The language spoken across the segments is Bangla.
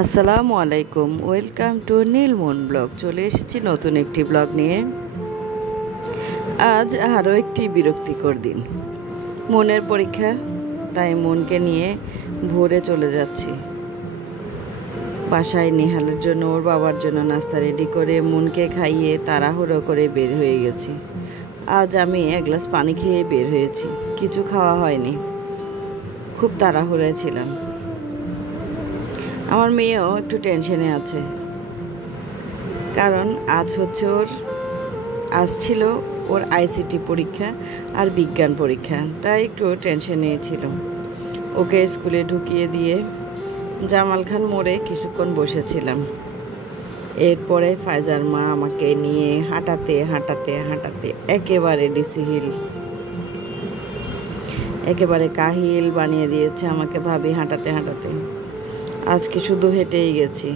আসসালামু আলাইকুম, ওয়েলকাম টু নীলমন ব্লগ। চলে এসেছি নতুন একটি ব্লগ নিয়ে। আজ আরও একটি বিরক্তিকর দিন, মনের পরীক্ষা। তাই মনকে নিয়ে ভোরে চলে যাচ্ছি বাসায়। নেহালের জন্য, ওর বাবার জন্য নাস্তা রেডি করে মনকে খাইয়ে তাড়াহুড়ো করে বের হয়ে গেছি। আজ আমি এক গ্লাস পানি খেয়ে বের হয়েছি, কিছু খাওয়া হয়নি, খুব তাড়াহুড়োয় ছিলাম। আমার মেয়েও একটু টেনশনে আছে, কারণ আজ ছিল ওর আইসিটি পরীক্ষা আর বিজ্ঞান পরীক্ষা, তাই একটু টেনশন নিয়েছিল। ওকে স্কুলে ঢুকিয়ে দিয়ে জামাল খান মোড়ে কিছুক্ষণ বসেছিলাম। এরপরে ফাইজার মা আমাকে নিয়ে হাঁটাতে হাঁটাতে হাঁটাতে একেবারে ডিসি হিল, একেবারে কাহিল বানিয়ে দিয়েছে আমাকে ভাবি হাঁটাতে হাঁটাতে। আজকে শুধু হেঁটেই গেছি।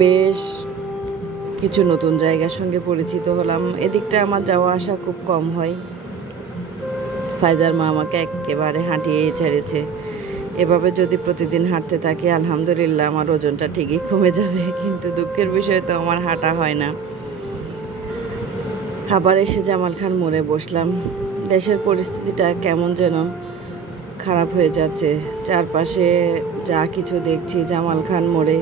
বেশ কিছু নতুন জায়গার সঙ্গে পরিচিত হলাম। এদিকটা আমার যাওয়া আসা খুব কম হয়। ফাইজার মা আমাকে একেবারে হাঁটিয়ে ছেড়েছে। এভাবে যদি প্রতিদিন হাঁটতে থাকি, আলহামদুলিল্লাহ আমার ওজনটা ঠিকই কমে যাবে, কিন্তু দুঃখের বিষয় তো আমার হাঁটা হয় না। আবার এসে জামাল খান মোড়ে বসলাম। দেশের পরিস্থিতিটা কেমন যেন খারাপ হয়ে যাচ্ছে। চারপাশে যা কিছু দেখছি, জামাল খান মোড়ে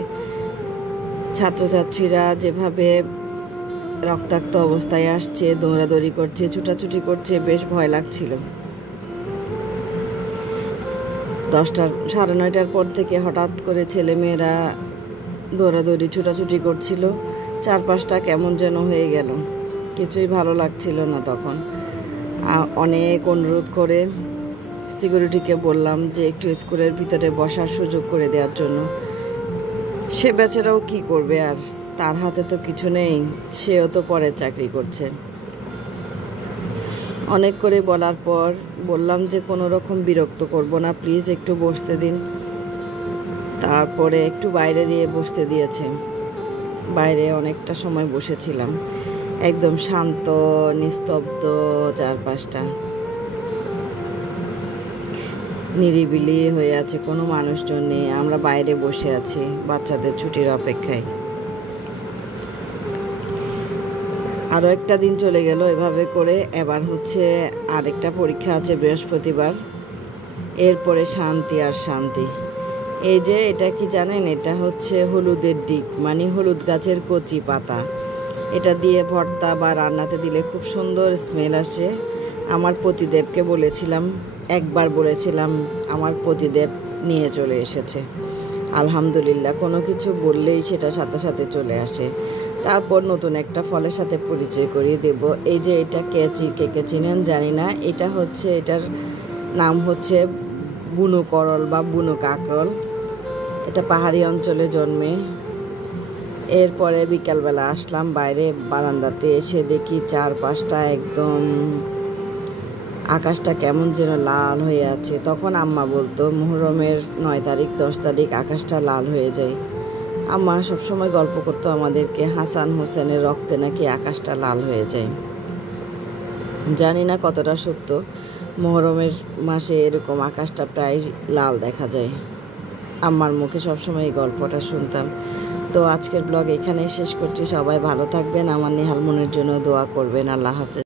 ছাত্রছাত্রীরা যেভাবে রক্তাক্ত অবস্থায় আসছে, দৌড়াদৌড়ি করছে, ছুটাছুটি করছে, বেশ ভয় লাগছিল। 9:30 পর থেকে হঠাৎ করে ছেলেমেয়েরা দৌড়াদৌড়ি ছুটাছুটি করছিল। চারপাশটা কেমন যেন হয়ে গেল, কিছুই ভালো লাগছিল না। তখন অনেক অনুরোধ করে সিকিউরিটিকে বললাম যে একটু স্কুলের ভিতরে বসার সুযোগ করে দেওয়ার জন্য। সে বেচারাও কি করবে, আর তার হাতে তো কিছু নেই, সেও তো পরে চাকরি করছে। অনেক করে বলার পর বললাম যে কোনো রকম বিরক্ত করব না, প্লিজ একটু বসতে দিন। তারপরে একটু বাইরে দিয়ে বসতে দিয়েছে। বাইরে অনেকটা সময় বসেছিলাম, একদম শান্ত নিস্তব্ধ চারপাশটা, নিরিবিলি হয়ে আছে, কোনো মানুষজন নেই। আমরা বাইরে বসে আছি বাচ্চাদের ছুটির অপেক্ষায়। আরও একটা দিন চলে গেল এভাবে করে। এবার আরেকটা পরীক্ষা আছে বৃহস্পতিবার। এরপরে শান্তি আর শান্তি। এই যে এটা কি জানেন, এটা হচ্ছে হলুদের ডিক, মানে হলুদ গাছের কচি পাতা। এটা দিয়ে ভর্তা বা রান্নাতে দিলে খুব সুন্দর স্মেল আসে। আমার পতিদেবকে একবার বলেছিলাম, আমার পতিদেব নিয়ে চলে এসেছে। আলহামদুলিল্লাহ, কোনো কিছু বললেই সেটা সাথে সাথে চলে আসে। তারপর নতুন একটা ফলের সাথে পরিচয় করিয়ে দেব। এই যে এটা কে চিনেন জানি না, এটার নাম হচ্ছে বুনো করল বা বুনো কাকরল। এটা পাহাড়ি অঞ্চলে জন্মে। এরপরে বিকালবেলা আসলাম বাইরে বারান্দাতে, এসে দেখি চারপাশটা একদম, আকাশটা কেমন যেন লাল হয়ে আছে। তখন আম্মা বলতো মুহররমের 9 তারিখ 10 তারিখ আকাশটা লাল হয়ে যায়। আম্মা সবসময় গল্প করতো আমাদেরকে, হাসান হোসেনের রক্তে নাকি আকাশটা লাল হয়ে যায়। জানি না কতটা সত্য, মুহররমের মাসে এরকম আকাশটা প্রায় লাল দেখা যায়। আম্মার মুখে সবসময় এই গল্পটা শুনতাম। তো আজকের ব্লগ এখানেই শেষ করছি। সবাই ভালো থাকবেন, আমার নেহাল মনের জন্য দোয়া করবেন। আল্লাহ হাফেজ।